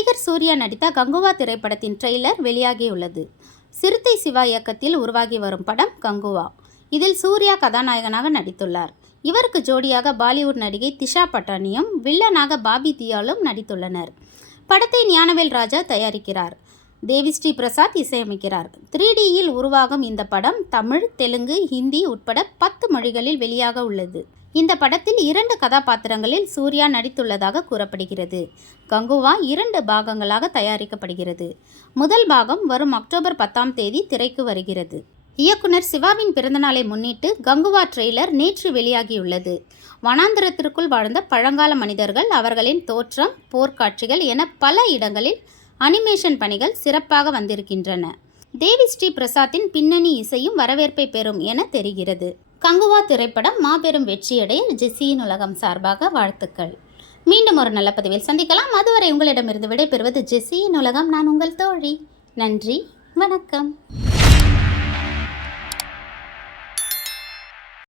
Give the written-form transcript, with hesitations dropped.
நடிகர் சூர்யா நடித்த கங்குவா திரைப்படத்தின் ட்ரெய்லர் வெளியாகியுள்ளது. சிறுத்தை சிவா இயக்கத்தில் உருவாகி வரும் படம் கங்குவா. இதில் சூர்யா கதாநாயகனாக நடித்துள்ளார். இவருக்கு ஜோடியாக பாலிவுட் நடிகை திஷா பட்டானியும் வில்லனாக பாபி தியாலும் நடித்துள்ளனர். படத்தை ஞானவேல் ராஜா தயாரிக்கிறார். தேவிஸ்ரீ பிரசாத் இசையமைக்கிறார். 3Dயில் உருவாகும் இந்த படம் தமிழ், தெலுங்கு, ஹிந்தி உட்பட 10 மொழிகளில் வெளியாக உள்ளது. இந்த படத்தில் 2 கதாபாத்திரங்களில் சூர்யா நடித்துள்ளதாக கூறப்படுகிறது. கங்குவா 2 பாகங்களாக தயாரிக்கப்படுகிறது. முதல் பாகம் வரும் அக்டோபர் 10ஆம் தேதி திரைக்கு வருகிறது. இயக்குனர் சிவாவின் பிறந்தநாளை முன்னிட்டு கங்குவா ட்ரெய்லர் நேற்று வெளியாகியுள்ளது. வனாந்தரத்திற்குள் வாழ்ந்த பழங்கால மனிதர்கள், அவர்களின் தோற்றம், போர்க்காட்சிகள் என பல இடங்களில் அனிமேஷன் பணிகள் சிறப்பாக வந்திருக்கின்றன. தேவிஸ்ரீ பிரசாத்தின் பின்னணி இசையும் வரவேற்பை பெறும் என தெரிகிறது. கங்குவா திரைப்படம் மாபெரும் வெற்றியடைய ஜெஸ்ஸியின் உலகம் சார்பாக வாழ்த்துக்கள். மீண்டும் ஒரு நல்ல பதிவில் சந்திக்கலாம். அதுவரை உங்களிடமிருந்து விடைபெறுவது ஜெஸ்ஸியின் உலகம். நான் உங்கள் தோழி. நன்றி, வணக்கம்.